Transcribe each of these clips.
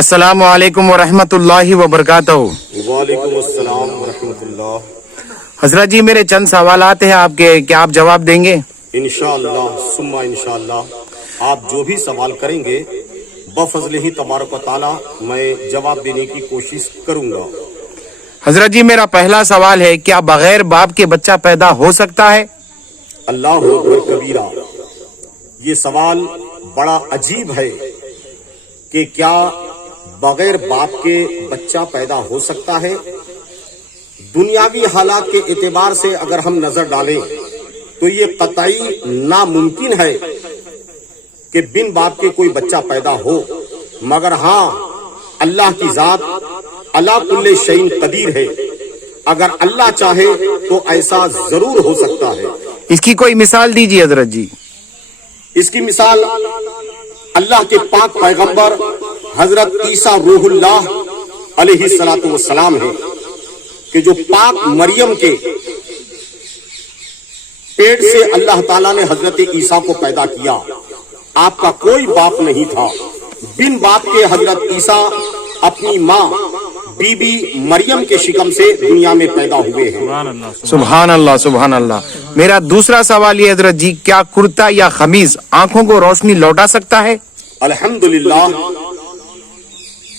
अस्सलामु अलैकुम वरहमतुल्लाहि वबरकातुहू। वालेकुम अस्सलाम वरहमतुल्लाह। हजरत जी मेरे चंद सवालात हैं आपके, क्या आप जवाब देंगे? इंशाअल्लाह सुम्मा इंशाअल्लाह आप जो भी सवाल करेंगे बफज़ल ही तबारक व तआला मैं जवाब देने की कोशिश करूंगा। हजरत जी मेरा पहला सवाल है, क्या बगैर बाप के बच्चा पैदा हो सकता है? अल्लाहु अकबर कबीरा। ये सवाल बड़ा अजीब है कि क्या बगैर बाप के बच्चा पैदा हो सकता है। दुनियावी हालात के एतबार से अगर हम नजर डालें तो ये कतई नामुमकिन है कि बिन बाप के कोई बच्चा पैदा हो, मगर हाँ अल्लाह की जात अला कुल्ले शैइन कदीर है। अगर अल्लाह चाहे तो ऐसा जरूर हो सकता है। इसकी कोई मिसाल दीजिए हजरत जी। इसकी मिसाल अल्लाह के पाक पैगंबर हजरत ईसा रूहुल्लाह अलैहिस्सलातु वस्सलाम है कि जो पाक मरियम के पेट से अल्लाह ताला ने हजरत ईसा को पैदा किया। आपका कोई बाप नहीं था। बिन बाप के हजरत ईसा अपनी माँ बीबी मरियम के शिकम से दुनिया में पैदा हुए हैं। सुभान अल्लाह सुभान अल्लाह। मेरा दूसरा सवाल ये हजरत जी, क्या कुर्ता या खमीज आंखों को रोशनी लौटा सकता है? अल्हम्दुलिल्लाह,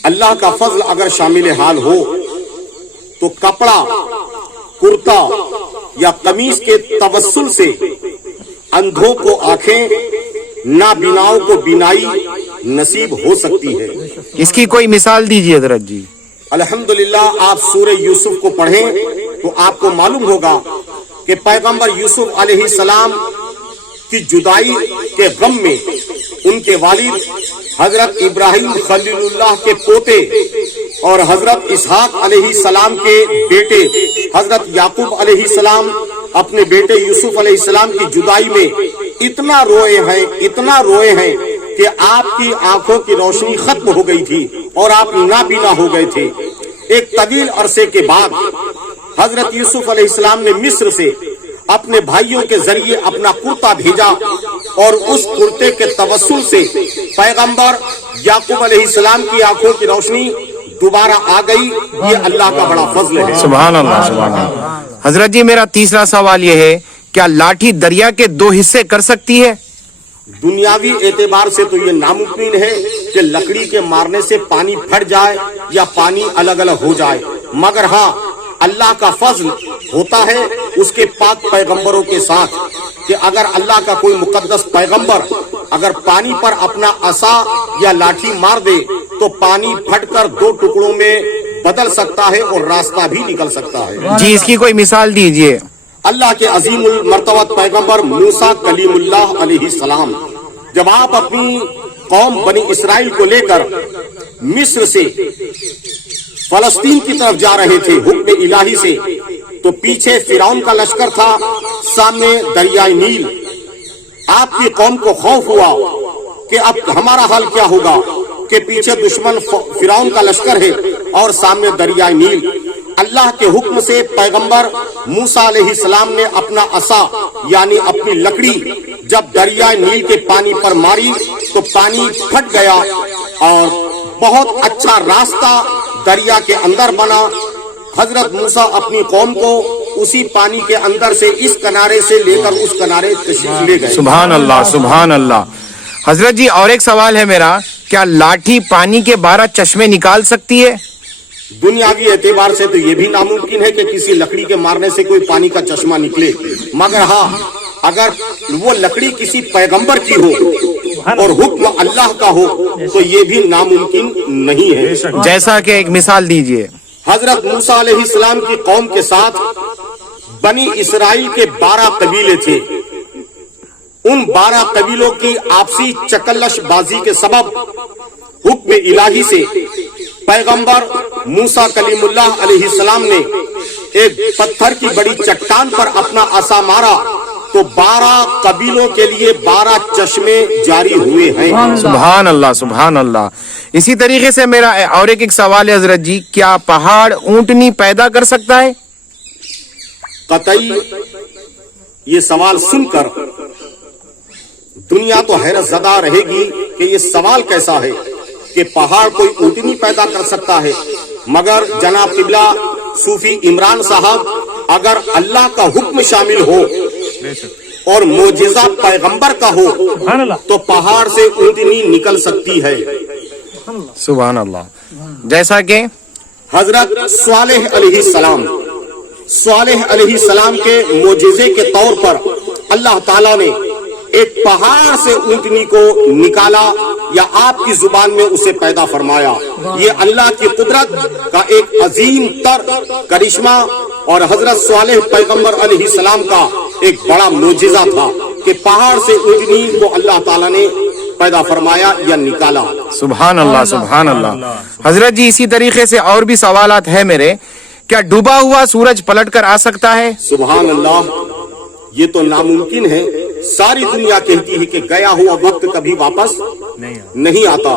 अल्लाह का फजल अगर शामिल हाल हो तो कपड़ा, कुर्ता या कमीज के तवस्सुल से अंधों को आंखें, नाबीनाओं को बीनाई नसीब हो सकती है। इसकी कोई मिसाल दीजिए हजरत जी। अल्हम्दुलिल्लाह, आप सूरह यूसुफ को पढ़ें तो आपको मालूम होगा कि पैगंबर यूसुफ अलैहिस्सलाम की जुदाई के गम में उनके वालिद हजरत इब्राहिम खलीलुल्लाह के पोते और हजरत इसहाक अलैहिस्सलाम के बेटे हजरत याकूब अलैहिस्सलाम अपने बेटे यूसुफ अलैहिस्सलाम की जुदाई में इतना रोए हैं कि आपकी आंखों की रोशनी खत्म हो गई थी और आप नाबीना हो गए थे। एक तवील अरसे के बाद हजरत यूसुफ अलैहिस्सलाम ने मिस्र से अपने भाइयों के जरिए अपना कुर्ता भेजा और उस कुर्ते के तवस्सुल से पैगंबर याकूब अलैहिस्सलाम की आंखों की रोशनी दोबारा आ गई। ये अल्लाह का बड़ा फजल है। सुभान अल्लाह सुभान अल्लाह। हजरत जी मेरा तीसरा सवाल ये है, क्या लाठी दरिया के दो हिस्से कर सकती है? दुनियावी एतबार से तो ये नामुमकिन है कि लकड़ी के मारने से पानी फट जाए या पानी अलग अलग हो जाए, मगर हाँ अल्लाह का फजल होता है उसके पाक पैगंबरों के साथ कि अगर अल्लाह का कोई मुकद्दस पैगंबर अगर पानी पर अपना असा या लाठी मार दे तो पानी फटकर दो टुकड़ों में बदल सकता है और रास्ता भी निकल सकता है। जी इसकी कोई मिसाल दीजिए। अल्लाह के अजीमुल मर्तबत पैगंबर मूसा कलीमुल्लाह अलैहिस्सलाम जब आप अपनी कौम बनी इसराइल को लेकर मिस्र से फलस्तीन की तरफ जा रहे थे हुक्म इलाही से, तो पीछे फिरौन का लश्कर था, सामने दरियाए नील। आपकी कौम को खौफ हुआ कि अब हमारा हाल क्या होगा कि पीछे दुश्मन फिरौन का लश्कर है और सामने दरियाए नील। अल्लाह के हुक्म से पैगंबर मूसा अलैहिस्सलाम ने अपना असा यानी अपनी लकड़ी जब दरियाए नील के पानी पर मारी तो पानी फट गया और बहुत अच्छा रास्ता दरिया के अंदर बना। हजरत मूसा अपनी कौम को उसी पानी के अंदर से इस किनारे से लेकर उस किनारे तशरीफ ले गए। सुभान अल्लाह सुभान अल्लाह। हजरत जी और एक सवाल है मेरा, क्या लाठी पानी के 12 चश्मे निकाल सकती है? दुनियावी एतबार से तो ये भी नामुमकिन है कि किसी लकड़ी के मारने से कोई पानी का चश्मा निकले, मगर हाँ अगर वो लकड़ी किसी पैगंबर की हो और हुक्म अल्लाह का हो तो ये भी नामुमकिन नहीं है। जैसा कि एक मिसाल दीजिए। हजरत मूसा अलैहिस्सलाम की कौम के साथ बनी इसराइल के 12 कबीले थे। उन 12 कबीलों की आपसी चकल्लशबाजी के सबब हुक्म इलाही से पैगंबर मूसा कलीमुल्लाह अलैहिस्सलाम ने एक पत्थर की बड़ी चट्टान पर अपना असा मारा तो 12 कबीलों के लिए 12 चश्मे जारी हुए हैं। सुभान अल्लाह सुभान अल्लाह। इसी तरीके से मेरा और एक सवाल है हजरत जी, क्या पहाड़ ऊंटनी पैदा कर सकता है? कतई ये सवाल सुनकर दुनिया तो हैरत ज़दा रहेगी कि ये सवाल कैसा है। کہ پہاڑ کوئی ऊँटनी पैदा कर सकता है, मगर जनाब किबला सूफी इमरान साहब, अगर अल्लाह का हुक्म शामिल हो और मोजिजा पैगंबर का हो तो पहाड़ से ऊँटनी निकल सकती है. सुभान अल्लाह. जैसा कि हजरत स्वालेह अलैहिस्सलाम के मोजिजे के तौर पर अल्लाह ताला ने एक पहाड़ से ऊँटनी को निकाला या आपकी जुबान में उसे पैदा फरमाया. ये अल्लाह की कुदरत का एक अजीम तर करिश्मा और हजरत स्वालेह पैगंबर अलैहिस्सलाम का एक बड़ा मोजिजा था कि पहाड़ से ऊँटनी को अल्लाह ताला ने पैदा फरमाया या निकाला. सुभान अल्लाह, सुभान अल्लाह. हजरत जी, इसी तरीके से और भी सवालात है मेरे. क्या डूबा हुआ सूरज पलट कर आ सकता है? सुभान अल्लाह, ये तो नामुमकिन है. सारी दुनिया कहती है कि गया हुआ वक्त कभी वापस नहीं आता.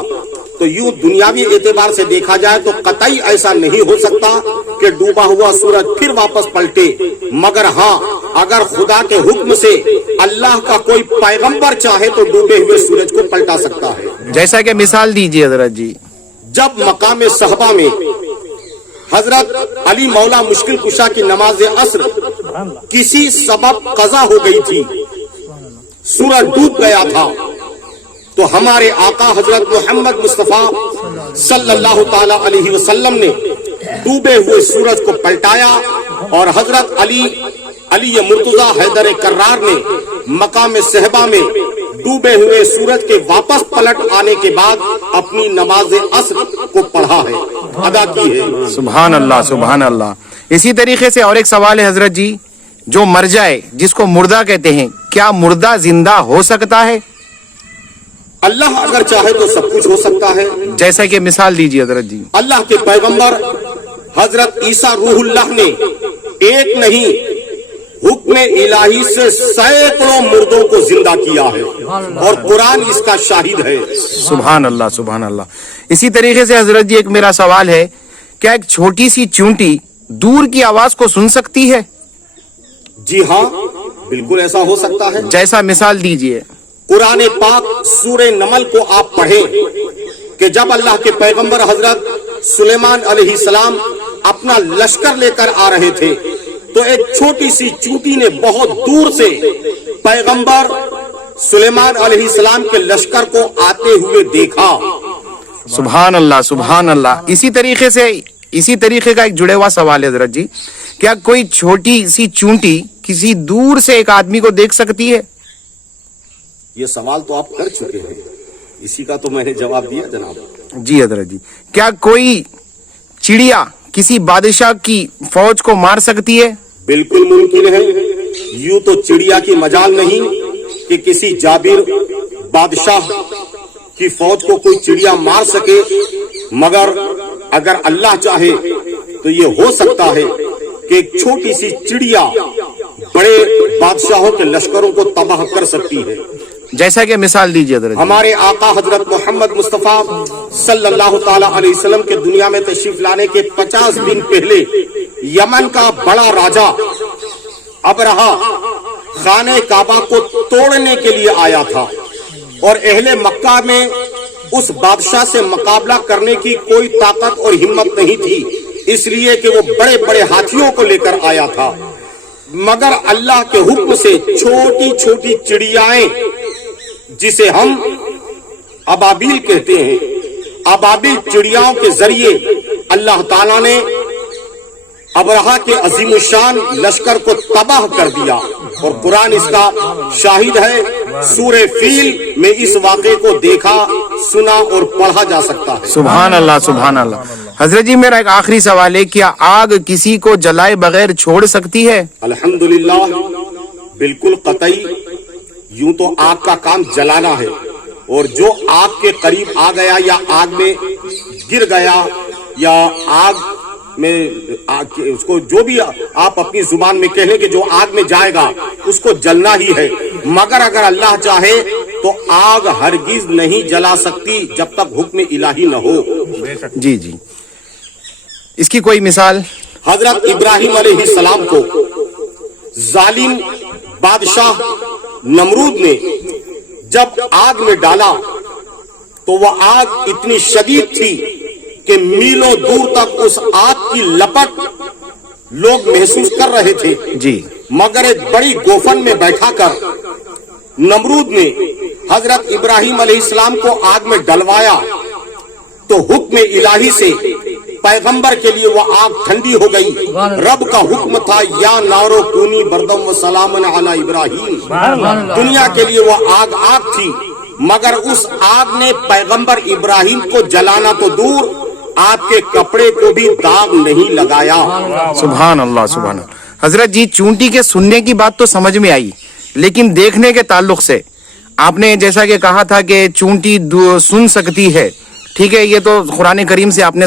तो यूं दुनियावी एतबार से देखा जाए तो कतई ऐसा नहीं हो सकता कि डूबा हुआ सूरज फिर वापस पलटे. मगर हाँ, अगर खुदा के हुक्म से अल्लाह का कोई पैगंबर चाहे तो डूबे हुए सूरज को पलटा सकता है. जैसा कि मिसाल दीजिए हजरत जी. जब मकाम सहबा में हजरत अली मौला मुश्किल कुशा की नमाज असर किसी सबब कज़ा हो गई थी, सूरज डूब गया था, तो हमारे आका हजरत मोहम्मद मुस्तफा सल्लल्लाहु ताला अलैहि वसल्लम ने डूबे हुए सूरज को पलटाया और हजरत अली मुर्तजा हैदर कर्रार ने मकाम सहबा में डूबे हुए सूरज के वापस पलट आने के बाद अपनी नमाज असर को पढ़ा है, अदा की है. सुभान अल्लाह, सुभान अल्लाह. इसी तरीके से और एक सवाल है हजरत जी. जो मर जाए, जिसको मुर्दा कहते हैं, क्या मुर्दा जिंदा हो सकता है? अल्लाह अगर चाहे तो सब कुछ हो सकता है. जैसा कि मिसाल दीजिए हजरत जी. अल्लाह के पैगंबर हजरत ईसा रूहुल्लाह ने एक नहीं हुक्म इलाही से सैकड़ों मुर्दों को जिंदा किया है और कुरान इसका शाहिद है. सुभान अल्लाह, सुभान अल्लाह. इसी तरीके से हजरत जी, एक मेरा सवाल है, क्या एक छोटी सी चूंटी दूर की आवाज को सुन सकती है? जी हाँ, बिल्कुल ऐसा हो सकता है. जैसा मिसाल दीजिए. कुरान पाक सूरे नमल को आप पढ़ें कि जब अल्लाह के पैगंबर हजरत सुलेमान अलैहिस्सलाम अपना लश्कर लेकर आ रहे थे तो एक छोटी सी चूंटी ने बहुत दूर से पैगंबर सुलेमान अलैहिस्सलाम के लश्कर को आते हुए देखा. सुभान अल्लाह, सुभान अल्लाह. इसी तरीके का एक जुड़े हुआ सवाल है हजरत जी. क्या कोई छोटी सी चूंटी किसी दूर से एक आदमी को देख सकती है? ये सवाल तो आप कर चुके हैं, इसी का तो मैंने जवाब दिया जनाब. जी हजरत जी. क्या कोई चिड़िया किसी बादशाह की फौज को मार सकती है? बिल्कुल मुमकिन है. यूं तो चिड़िया की मजाल नहीं कि किसी जाबिर बादशाह की फौज को कोई चिड़िया मार सके, मगर अगर अल्लाह चाहे तो ये हो सकता है कि एक छोटी सी चिड़िया बड़े बादशाहों के लश्करों को तबाह कर सकती है. जैसा कि मिसाल दीजिए हजरत. हमारे आका हजरत मोहम्मद मुस्तफा सल्लल्लाहु ताला अलैहि वसल्लम के दुनिया में तशरीफ लाने के 50 दिन पहले यमन का बड़ा राजा अबरहा खाने काबा को तोड़ने के लिए आया था और अहले मक्का में उस बादशाह से मुकाबला करने की कोई ताकत और हिम्मत नहीं थी, इसलिए कि वो बड़े बड़े हाथियों को लेकर आया था. मगर अल्लाह के हुक्म से छोटी छोटी चिड़ियाएं, जिसे हम अबाबिल कहते हैं, अबाबिल चिड़ियाओं के जरिए अल्लाह ताला ने अबरहा के अजीमुशान लश्कर को तबाह कर दिया और कुरान इसका शाहिद है. सूरे फील में इस वाक़े को देखा, सुना और पढ़ा जा सकता है. सुभान अल्लाह, सुभान अल्लाह. हजरत जी, मेरा एक आखिरी सवाल है, क्या आग किसी को जलाए बगैर छोड़ सकती है? अल्हम्दुलिल्लाह, बिल्कुल कतई. यूं तो आग का काम जलाना है और जो आग के करीब आ गया या आग में गिर गया या आग में उसको जो भी आप अपनी जुबान में कह लें कि जो आग में जाएगा उसको जलना ही है. मगर अगर अल्लाह चाहे तो आग हरगिज नहीं जला सकती जब तक हुक्म इलाही न हो. जी जी. इसकी कोई मिसाल? हजरत इब्राहिम अलैहिस्सलाम को जालिम बादशाह नमरूद ने जब आग में डाला तो वह आग इतनी शदीद थी कि मीलों दूर तक उस आग की लपट लोग महसूस कर रहे थे। जी। मगर एक बड़ी गोफन में बैठाकर नमरूद ने हजरत इब्राहिम अलैहिस्सलाम को आग में डलवाया तो हुक्म इलाही से पैगंबर के लिए वह आग ठंडी हो गई। रब का हुक्म था या नारो कूनी बरदम व सलामन अला इब्राहिम। दुनिया के लिए वह आग आग थी, मगर उस आग ने पैगंबर इब्राहिम को जलाना तो दूर, आपके कपड़े को भी दाग नहीं लगाया। सुभान अल्लाह, सुभान अल्लाह। हजरत जी, चूंटी के सुनने की बात तो समझ में आई, लेकिन देखने के ताल्लुक से आपने जैसा कि कहा था कि चूंटी सुन सकती है, ठीक है, ये तो कुरान करीम से आपने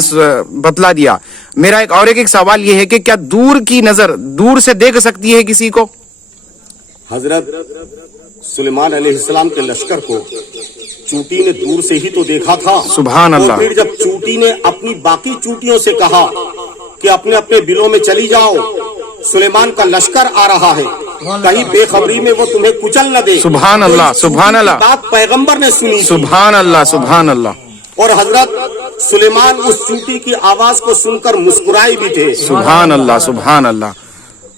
बतला दिया। मेरा एक सवाल ये है कि क्या दूर की नजर दूर से देख सकती है किसी को? हजरत सुलेमान अलैहिस्सलाम के लश्कर को चूंटी ने दूर से ही तो देखा था। सुभान अल्लाह। फिर जब चूंटी ने अपनी बाकी चूंटियों से कहा कि अपने अपने बिलों में चली जाओ, सुलेमान का लश्कर आ रहा है, कहीं बेखबरी में वो तुम्हें कुचल न दे। सुभान अल्लाह, सुभान अल्लाह। बात पैगंबर ने सुनी। सुभान अल्लाह, सुभान अल्लाह। और हजरत सुलेमान उस चूंटी की आवाज को सुनकर मुस्कुराए भी थे। सुभान अल्लाह, सुभान अल्लाह।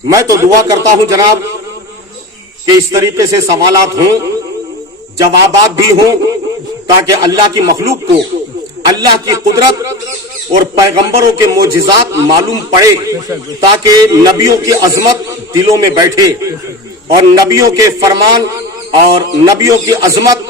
मैं तो दुआ करता हूं जनाब कि इस तरीके से सवालात हों, जवाबात भी हों, ताकि अल्लाह की मखलूक को अल्लाह की कुदरत और पैगंबरों के मोजिजात मालूम पड़े, ताकि नबियों की अजमत दिलों में बैठे और नबियों के फरमान और नबियों की अजमत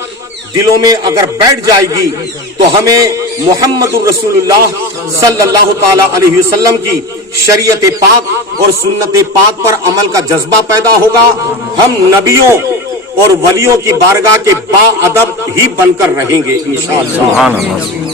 दिलों में अगर बैठ जाएगी तो हमें मुहम्मदुर रसूलुल्लाह सल्लल्लाहु ताला अलैहि वसल्लम की शरीयत पाक और सुन्नत पाक पर अमल का जज्बा पैदा होगा। हम नबियों और वलियों की बारगाह के बाअदब ही बनकर रहेंगे इंशाअल्लाह। सुभान अल्लाह।